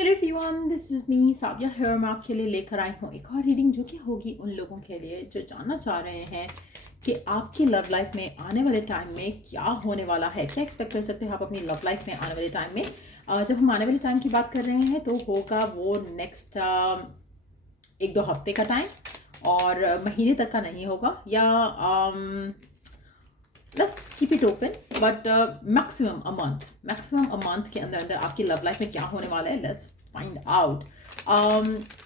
Hello everyone, this is me Saviya here. मैं आपके लिए लेकर आई हूँ एक और रीडिंग जो कि होगी उन लोगों के लिए जो जानना चाह रहे हैं कि आपकी लव लाइफ में आने वाले टाइम में क्या होने वाला है, क्या एक्सपेक्ट कर सकते हैं आप अपनी लव लाइफ में आने वाले टाइम में। जब हम आने वाले टाइम की बात कर रहे हैं तो होगा वो नेक्स्ट 1-2 हफ्ते का टाइम और महीने तक का नहीं होगा, या let's keep it open, but maximum a month के अंदर अंदर आपकी लव लाइफ में क्या होने वाला है, let's find out.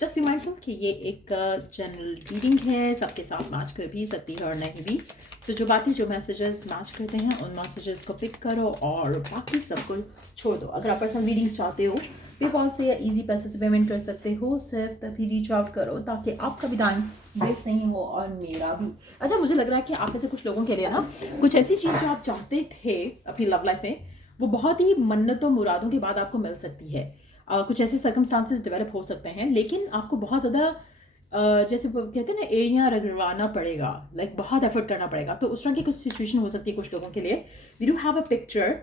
Just be mindful कि ये एक जनरल रीडिंग है, सबके साथ मैच कर भी सकती है और नहीं भी। सो जो बातें, जो मैसेजेस मैच करते हैं उन मैसेजेस को पिक करो और बाकी सबको छोड़ दो। अगर आप पर्सनल रीडिंग्स चाहते हो पेपॉल से या इजी पैसे से पेमेंट कर सकते हो, सिर्फ तभी रीच आउट करो ताकि आपका भी टाइम वेस्ट नहीं हो और मेरा भी। अच्छा, मुझे लग रहा है कि आप में से कुछ लोगों के लिए ना कुछ ऐसी चीज़ जो आप चाहते थे अपनी लव लाइफ में वो बहुत ही मन्नतों मुरादों के बाद आपको मिल सकती है। कुछ ऐसे सर्कमस्टांसेस डेवलप हो सकते हैं लेकिन आपको बहुत ज़्यादा जैसे वो कहते हैं ना, एड़ियाँ रगड़वाना पड़ेगा, लाइक बहुत एफर्ट करना पड़ेगा। तो उस तरह की कुछ सिचुएशन हो सकती है कुछ लोगों के लिए। We do have a picture,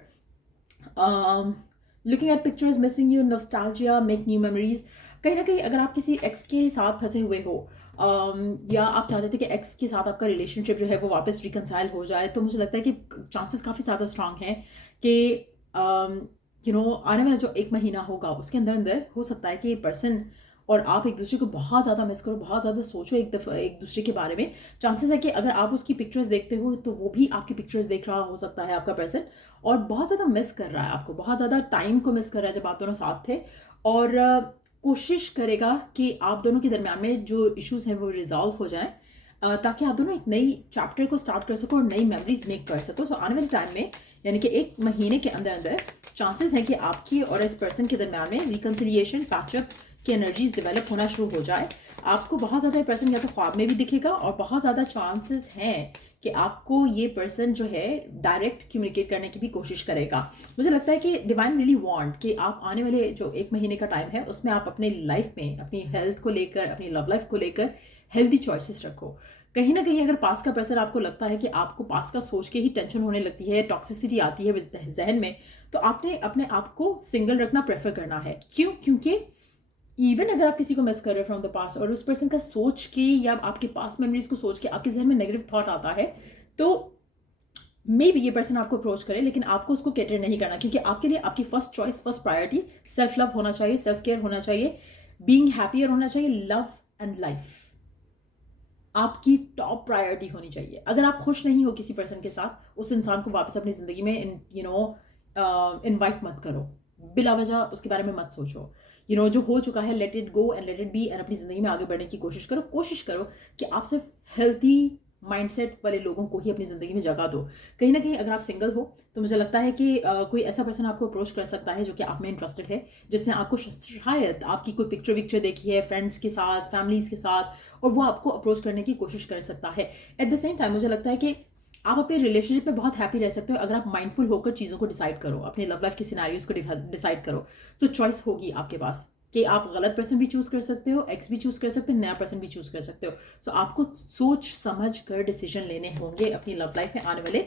looking at pictures, missing you, nostalgia, make new memories. कहीं ना कहीं अगर आप किसी एक्स के साथ फंसे हुए हो, या आप चाहते थे कि एक्स के साथ आपका रिलेशनशिप जो है वो वापस रिकनसाइल हो जाए, तो मुझे लगता है कि चांसेस काफ़ी ज़्यादा स्ट्रांग हैं कि आने वाला जो 1 महीना होगा उसके अंदर अंदर हो सकता है कि ये पर्सन और आप एक दूसरे को बहुत ज़्यादा मिस करो, बहुत ज़्यादा सोचो एक दूसरे के बारे में। चांसेस है कि अगर आप उसकी पिक्चर्स देखते हो तो वो भी आपकी पिक्चर्स देख रहा हो सकता है आपका पर्सन, और बहुत ज़्यादा मिस कर रहा है आपको, बहुत ज़्यादा टाइम को मिस कर रहा है जब आप दोनों साथ थे। और कोशिश करेगा कि आप दोनों के दरम्यान में जो इश्यूज हैं वो रिजॉल्व हो जाएं, ताकि आप दोनों एक नई चैप्टर को स्टार्ट कर सको और नई मेमोरीज मेक कर सको। सो आने वाले टाइम में यानी कि 1 महीने के अंदर अंदर चांसेस हैं कि आपकी और इस पर्सन के दरम्यान में रिकन्सिलिएशन, पैचअप की एनर्जीज डेवलप होना शुरू हो जाए। आपको बहुत ज़्यादा पर्सन या तो ख्वाब में भी दिखेगा और बहुत ज़्यादा चांसेस हैं कि आपको ये पर्सन जो है डायरेक्ट कम्युनिकेट करने की भी कोशिश करेगा। मुझे लगता है कि डिवाइन रियली वांट कि आप आने वाले जो 1 महीने का टाइम है उसमें आप अपने लाइफ में अपनी हेल्थ को लेकर, अपनी लव लाइफ को लेकर हेल्दी चॉइसेस रखो। कहीं ना कहीं अगर पास का पर्सन आपको लगता है कि आपको पास का सोच के ही टेंशन होने लगती है, टॉक्सिसिटी आती है जहन में, तो आपने अपने आप को सिंगल रखना प्रेफर करना है। क्यों? क्योंकि इवन अगर आप किसी को मिस कर रहे हो फ्रॉम द पास्ट और उस पर्सन का सोच के या आपके पास्ट मेमोरीज को सोच के आपके जहन में नेगेटिव थॉट आता है, तो मे बी ये पर्सन आपको अप्रोच करे, लेकिन आपको उसको कैटर नहीं करना, क्योंकि आपके लिए आपकी first choice, first priority self love होना चाहिए, सेल्फ केयर होना चाहिए, बीइंग हैप्पियर होना चाहिए, लव एंड लाइफ आपकी टॉप प्रायोरिटी होनी चाहिए। अगर आप खुश नहीं हो किसी पर्सन के साथ, उस इंसान को वापस अपनी ज़िंदगी में इनवाइट मत करो, बिला वजह उसके बारे में मत सोचो। जो हो चुका है let it go and let it be, and अपनी ज़िंदगी में आगे बढ़ने की कोशिश करो कि आप सिर्फ हेल्थी माइंडसेट वाले लोगों को ही अपनी ज़िंदगी में जगह दो। कहीं ना कहीं अगर आप सिंगल हो तो मुझे लगता है कि कोई ऐसा पर्सन आपको अप्रोच कर सकता है जो कि आप में इंटरेस्टेड है, जिसने आपको शायद आपकी कोई पिक्चर विक्चर देखी है फ्रेंड्स के साथ, फैमिलीज के साथ, और वो आपको अप्रोच करने की कोशिश कर सकता है। एट द सेम टाइम मुझे लगता है कि आप अपने रिलेशनशिप में बहुत हैप्पी रह सकते हो अगर आप माइंडफुल होकर चीज़ों को डिसाइड करो, अपने लव लाइफ के सिनेरियोज को डिसाइड करो। सो चॉइस होगी आपके पास कि आप गलत पर्सन भी चूज़ कर सकते हो, एक्स भी चूज़ कर सकते हो, नया पर्सन भी चूज़ कर सकते हो। सो आपको सोच समझ कर डिसीजन लेने होंगे अपनी लव लाइफ में आने वाले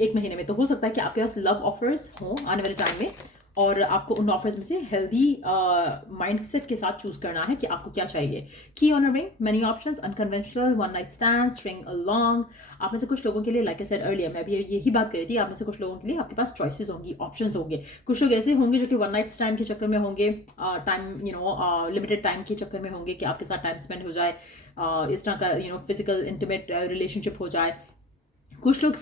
1 महीने में। तो हो सकता है कि आपके पास लव ऑफर्स हों आने वाले टाइम में, और आपको उन ऑफर्स में से हेल्दी माइंडसेट के साथ चूज करना है कि आपको क्या चाहिए। की on a ring, many options, unconventional, one night stand, string along. आप में से कुछ लोगों के लिए, लाइक आई सेड अर्लियर, मैं भी यही बात कर रही थी, आप में से कुछ लोगों के लिए आपके पास चॉइसेस होंगी, ऑप्शंस होंगे। कुछ लोग ऐसे होंगे जो कि वन नाइट स्टैंड के चक्कर में होंगे, टाइम लिमिटेड टाइम के चक्कर में होंगे कि आपके साथ टाइम स्पेंड हो जाए, इस तरह का फिजिकल इंटीमेट रिलेशनशिप हो जाए। कुछ लोग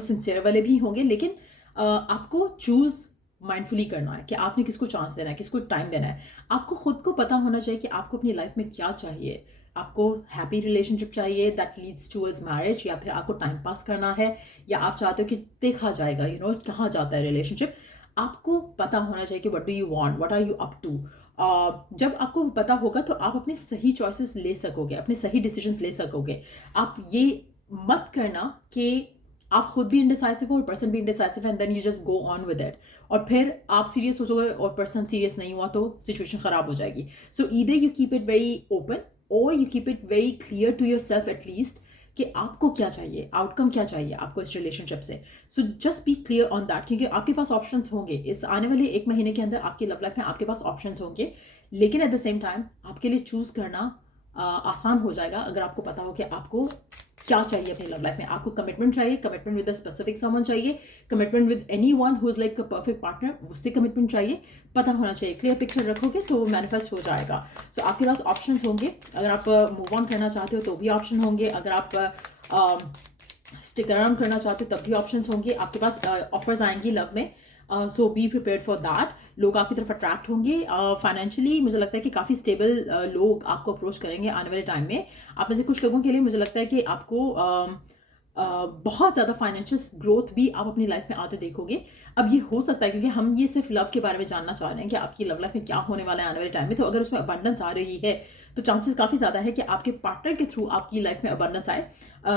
सिंसियर वाले भी होंगे, लेकिन आपको चूज माइंडफुली करना है कि आपने किसको चांस देना है, किसको टाइम देना है। आपको खुद को पता होना चाहिए कि आपको अपनी लाइफ में क्या चाहिए। आपको हैप्पी रिलेशनशिप चाहिए दैट लीड्स टूवर्ड्स मैरिज, या फिर आपको टाइम पास करना है, या आप चाहते हो कि देखा जाएगा कहाँ जाता है रिलेशनशिप। आपको पता होना चाहिए कि what do you want, what are you up to. जब आपको पता होगा तो आप अपने सही चॉइसेस ले सकोगे, अपने सही डिसीजंस ले सकोगे। आप ये मत करना कि आप खुद भी इंडिसाइसिव हो और पर्सन भी इंडिसाइसिव है, and then you just go on with it, और फिर आप सीरियस हो जाओगे और पर्सन सीरियस नहीं हुआ तो सिचुएशन खराब हो जाएगी। So either you keep it very open और you keep it very clear to yourself at least कि आपको क्या चाहिए, आउटकम क्या चाहिए आपको इस रिलेशनशिप से। So just be clear on that, क्योंकि आपके पास ऑप्शंस होंगे इस आने वाले 1 महीने के अंदर, आपकी लव लाइफ में आपके पास ऑप्शंस होंगे, लेकिन एट द सेम टाइम आपके लिए चूज़ करना आसान हो जाएगा अगर आपको पता हो कि आपको क्या चाहिए अपनी लव लाइफ में। आपको कमिटमेंट चाहिए, commitment with a specific someone चाहिए, commitment with anyone who is like a perfect partner, उससे कमिटमेंट चाहिए, पता होना चाहिए। क्लियर पिक्चर रखोगे तो वो मैनिफेस्ट हो जाएगा। सो आपके पास ऑप्शंस होंगे। अगर आप मूव ऑन करना चाहते हो तो भी ऑप्शन होंगे, अगर आप स्टिक अराउंड करना चाहते हो तब भी ऑप्शंस होंगे। आपके पास ऑफर्स आएंगी लव में, सो बी प्रिपेयर्ड फॉर दैट। लोग आपकी तरफ अट्रैक्ट होंगे फाइनेंशियली। मुझे लगता है कि काफ़ी स्टेबल लोग आपको अप्रोच करेंगे आने वाले टाइम में। आप में से कुछ लोगों के लिए मुझे लगता है कि आपको बहुत ज़्यादा फाइनेंशियल ग्रोथ भी आप अपनी लाइफ में आते देखोगे। अब ये हो सकता है क्योंकि हम ये सिर्फ लव के बारे में जानना चाह रहे हैं कि आपकी लव लाइफ में क्या होने वाला है आने वाले टाइम में। तो अगर उसमें अबंडेंस आ रही है तो चांसेस काफ़ी ज़्यादा है कि आपके पार्टनर के थ्रू आपकी लाइफ में अबंडेंस आए।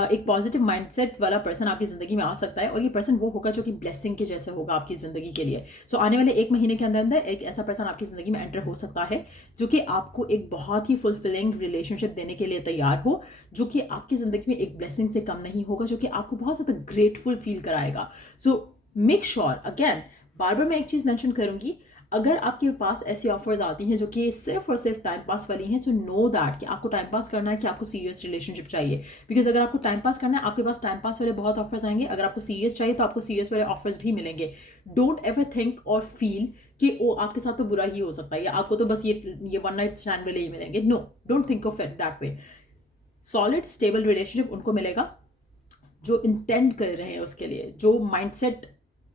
एक पॉजिटिव माइंडसेट वाला पर्सन आपकी ज़िंदगी में आ सकता है, और ये पर्सन वो होगा जो कि ब्लेसिंग के जैसे होगा आपकी ज़िंदगी के लिए। सो आने वाले 1 महीने के अंदर अंदर एक ऐसा पर्सन आपकी ज़िंदगी में एंटर हो सकता है जो कि आपको एक बहुत ही फुलफिलिंग रिलेशनशिप देने के लिए तैयार हो, जो कि आपकी ज़िंदगी में एक ब्लेसिंग से कम नहीं होगा, जो कि आपको बहुत ज़्यादा ग्रेटफुल फील कराएगा। सो मेक श्योर, अगेन बार बार मैं एक चीज़ मेंशन करूंगी, अगर आपके पास ऐसी ऑफर्स आती हैं जो कि सिर्फ और सिर्फ टाइम पास वाली हैं, सो नो दैट कि आपको टाइम पास करना है कि आपको सीरियस रिलेशनशिप चाहिए। बिकॉज अगर आपको टाइम पास करना है, आपके पास टाइम पास वाले बहुत ऑफर्स आएंगे। अगर आपको सीरियस चाहिए तो आपको सीरियस वाले ऑफर्स भी मिलेंगे। डोंट एवर थिंक और फील कि ओ आपके साथ तो बुरा ही हो सकता है या आपको तो बस ये वन नाइट स्टैंड वाले ही मिलेंगे। No, don't think of it that way. Solid stable relationship उनको मिलेगा जो इंटेंड कर रहे हैं उसके लिए, जो माइंडसेट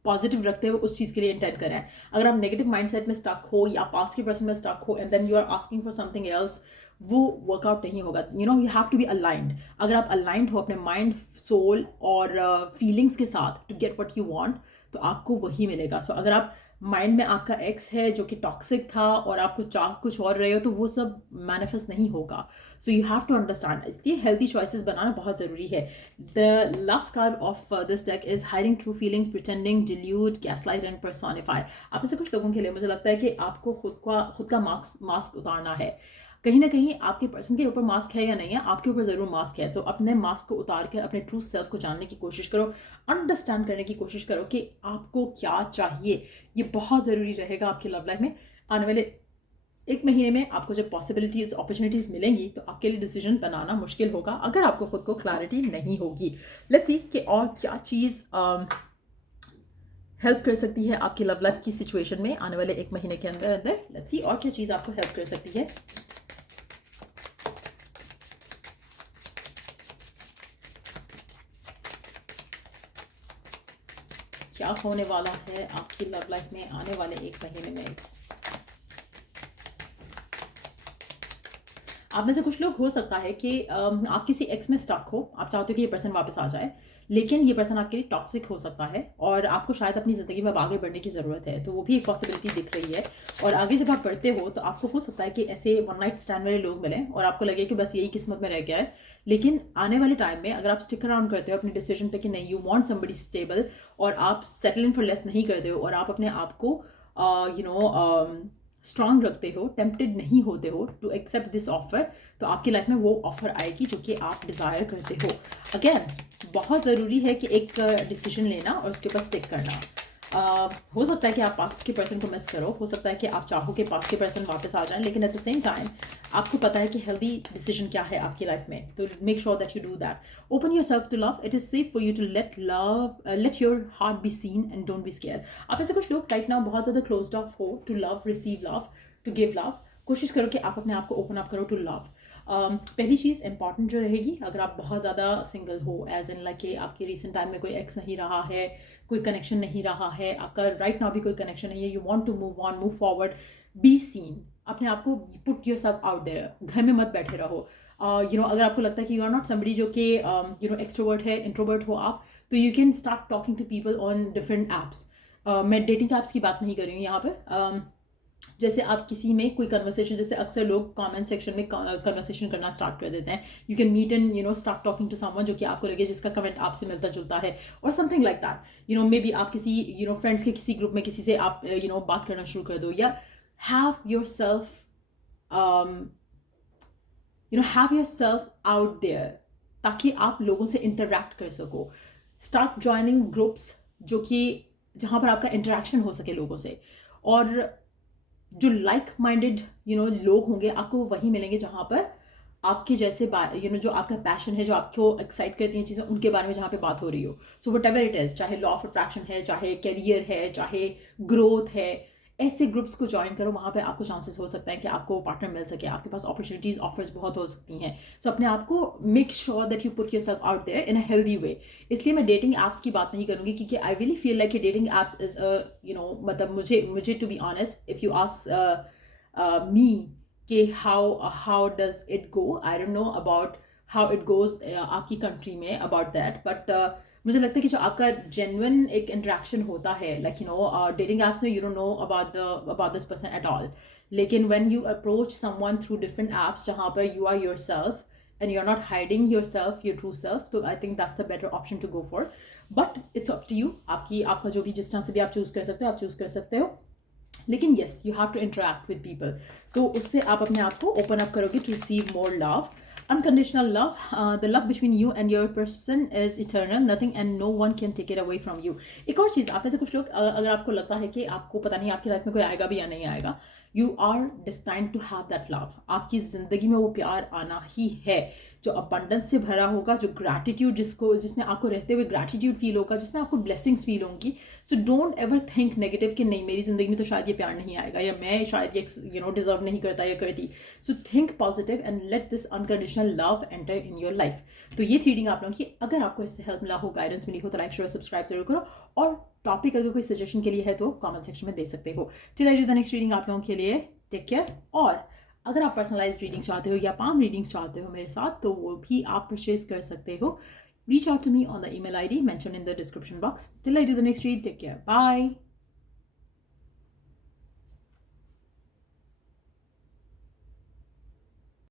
पॉजिटिव रखते हुए उस चीज़ के लिए इंटेंड कर रहे हैं। अगर आप नेगेटिव माइंडसेट में स्टक हो या पास के पर्सन में स्टक हो and then you are asking for something else, वो वर्कआउट नहीं होगा। You know, you have to be aligned. अगर आप अलाइंड हो अपने माइंड, सोल और फीलिंग्स के साथ to get what you want, तो आपको वही मिलेगा। सो अगर आप माइंड में आपका एक्स है जो कि टॉक्सिक था और आपको चाह कुछ और रहे हो, तो वो सब मैनिफेस्ट नहीं होगा। So you have to understand, इसलिए हेल्थी चॉइसेस बनाना बहुत ज़रूरी है। The last card of this deck is hiding true feelings, pretending, dilute, gaslight and personify. आप में से कुछ लोगों के लिए मुझे लगता है कि आपको खुद का मास्क उतारना है। कहीं ना कहीं आपके पर्सन के ऊपर मास्क है या नहीं है, आपके ऊपर ज़रूर मास्क है। तो अपने मास्क को उतार कर अपने ट्रू सेल्फ को जानने की कोशिश करो, अंडरस्टैंड करने की कोशिश करो कि आपको क्या चाहिए। ये बहुत ज़रूरी रहेगा आपकी लव लाइफ में। आने वाले 1 महीने में आपको जब पॉसिबिलिटीज, अपॉर्चुनिटीज मिलेंगी तो आपके लिए डिसीजन बनाना मुश्किल होगा अगर आपको खुद को क्लैरिटी नहीं होगी। लेट्स सी कि और क्या चीज़ हेल्प कर सकती है आपकी लव लाइफ की सिचुएशन में आने वाले 1 महीने के अंदर अंदर। लेट्स सी और क्या चीज़ आपको हेल्प कर सकती है। क्या होने वाला है आपकी लव लाइफ में आने वाले 1 महीने में। आप में से कुछ लोग हो सकता है कि आप किसी एक्स में स्टक हो, आप चाहते हो कि ये पर्सन वापस आ जाए, लेकिन ये पर्सन आपके लिए टॉक्सिक हो सकता है और आपको शायद अपनी ज़िंदगी में अब आगे बढ़ने की ज़रूरत है। तो वो भी एक पॉसिबिलिटी दिख रही है। और आगे जब आप बढ़ते हो तो आपको हो सकता है कि ऐसे वन नाइट स्टैंड वाले लोग मिलें और आपको लगे कि बस यही किस्मत में रह गया है। लेकिन आने वाले टाइम में अगर आप स्टिक अराउंड करते हो अपने डिसीजन पे कि नहीं, यू वांट समबडी स्टेबल, और आप सेटल इन फॉर लेस नहीं करते हो और आप अपने आप को स्ट्रांग रखते हो, टेम्प्टेड नहीं होते हो टू एक्सेप्ट दिस ऑफर, तो आपकी लाइफ में वो ऑफर आएगी जो कि आप डिज़ायर करते हो। अगेन बहुत ज़रूरी है कि एक डिसीजन लेना और उसके ऊपर स्टिक करना। हो सकता है कि आप पास्ट के पर्सन को मिस करो, हो सकता है कि आप चाहो कि पास्ट के पर्सन वापस आ जाएं, लेकिन एट द सेम टाइम आपको पता है कि हेल्दी डिसीजन क्या है आपकी लाइफ में। तो make sure that you do that. Open yourself to love. It is safe for you to let your heart be seen and don't be scare. आप ऐसे कुछ लोग राइट नाउ बहुत ज़्यादा क्लोज्ड ऑफ हो to love, receive love, to give love. कोशिश करो कि आप अपने आप को ओपन अप करो टू लव। पहली चीज़ इंपॉर्टेंट जो रहेगी, अगर आप बहुत ज़्यादा सिंगल हो, एज इन लाइक कि आपके रिसेंट टाइम में कोई एक्स नहीं रहा है, कोई कनेक्शन नहीं रहा है, आपका राइट नाउ भी कोई कनेक्शन नहीं है, you want to move on, move forward, be seen. अपने आप को put yourself out there. घर में मत बैठे रहो। अगर आपको लगता है कि यू आर नॉट समबडी जो कि एक्सट्रोवर्ट है, इंट्रोवर्ट हो आप, तो you can start talking to people on different apps. मैं डेटिंग ऐप्स की बात नहीं कर रही हूँ यहाँ पर। जैसे आप किसी में कोई कन्वर्सेशन, जैसे अक्सर लोग कमेंट सेक्शन में कन्वर्सेशन करना स्टार्ट कर देते हैं, you can meet and start talking to someone जो कि आपको लगे जिसका कमेंट आपसे मिलता जुलता है, और something like that. May be आप किसी फ्रेंड्स के किसी ग्रुप में किसी से आप बात करना शुरू कर दो, या have yourself out there, ताकि आप लोगों से इंटरेक्ट कर सको। स्टार्ट ज्वाइनिंग ग्रुप्स जो कि जहाँ पर आपका इंटरेक्शन हो सके लोगों से, और जो लाइक माइंडेड लोग होंगे आपको वही मिलेंगे जहाँ पर आपके जैसे जो आपका पैशन है, जो आपको एक्साइट करती हैं चीज़ें, उनके बारे में जहाँ पे बात हो रही हो। So what ever it is, चाहे लॉ ऑफ अट्रैक्शन है, चाहे करियर है, चाहे ग्रोथ है, ऐसे ग्रुप्स को ज्वाइन करो। वहाँ पे आपको चांसेस हो सकता है कि आपको पार्टनर मिल सके, आपके पास अपॉर्चुनिटीज़ ऑफर्स बहुत हो सकती हैं। सो अपने आप को make sure that you put yourself out there in a healthy way. इसलिए मैं डेटिंग ऐप्स की बात नहीं करूँगी, क्योंकि I really feel like dating apps is मतलब मुझे to be honest, if you ask me कि how does it go, I don't know about how it goes आपकी कंट्री में अबाउट दैट, बट मुझे लगता है कि जो आपका जेन्युइन एक इंटरेक्शन होता है, लाइक डेटिंग ऐप्स में you don't know about this person at all, लेकिन when you approach someone through different apps जहाँ पर you are yourself and you are not hiding yourself, your true self, तो I think that's a better option to go for. But it's up to you, आपका जो भी जिस तरह से भी आप चूज़ कर सकते हो, आप चूज़ कर सकते हो। लेकिन yes, you have to interact with people, तो उससे आप अपने आप को ओपन अप करोगे to receive more love, unconditional love. The love between you and your person is eternal, nothing and no one can take it away from you. एक और चीज़, आप में से कुछ लोग अगर आपको लगता है कि आपको पता नहीं आपकी लाइफ में कोई आएगा भी या नहीं आएगा, you are destined to have that love. आपकी ज़िंदगी में वो प्यार आना ही है, जो अबंडेंस से भरा होगा, जो ग्रैटिट्यूड जिसमें आपको रहते हुए ग्रैटिट्यूड फील होगा, जिसमें आपको ब्लेसिंग्स फील होंगी। So don't ever think negative कि नहीं मेरी ज़िंदगी में तो शायद ये प्यार नहीं आएगा, या मैं शायद ये डिजर्व नहीं करता या करती। So think positive and let this unconditional love enter in your life. तो ये थी रीडिंग आप लोगों की। अगर आपको इससे हेल्प मिला हो, गाइडेंस मिली हो, तो लाइक शेयर सब्सक्राइब जरूर करो, और टॉपिक अगर कोई सजेशन के लिए है तो कमेंट सेक्शन में दे सकते हो। Till I do the next reading आप लोगों के लिए, टेक केयर। और अगर आप पर्सनलाइज्ड रीडिंग चाहते हो या पाम रीडिंग्स चाहते हो मेरे साथ, तो वो भी आप परचेज कर सकते हो। Reach out to me on the email ID mentioned in the description box. Till I do the next read, take care. Bye.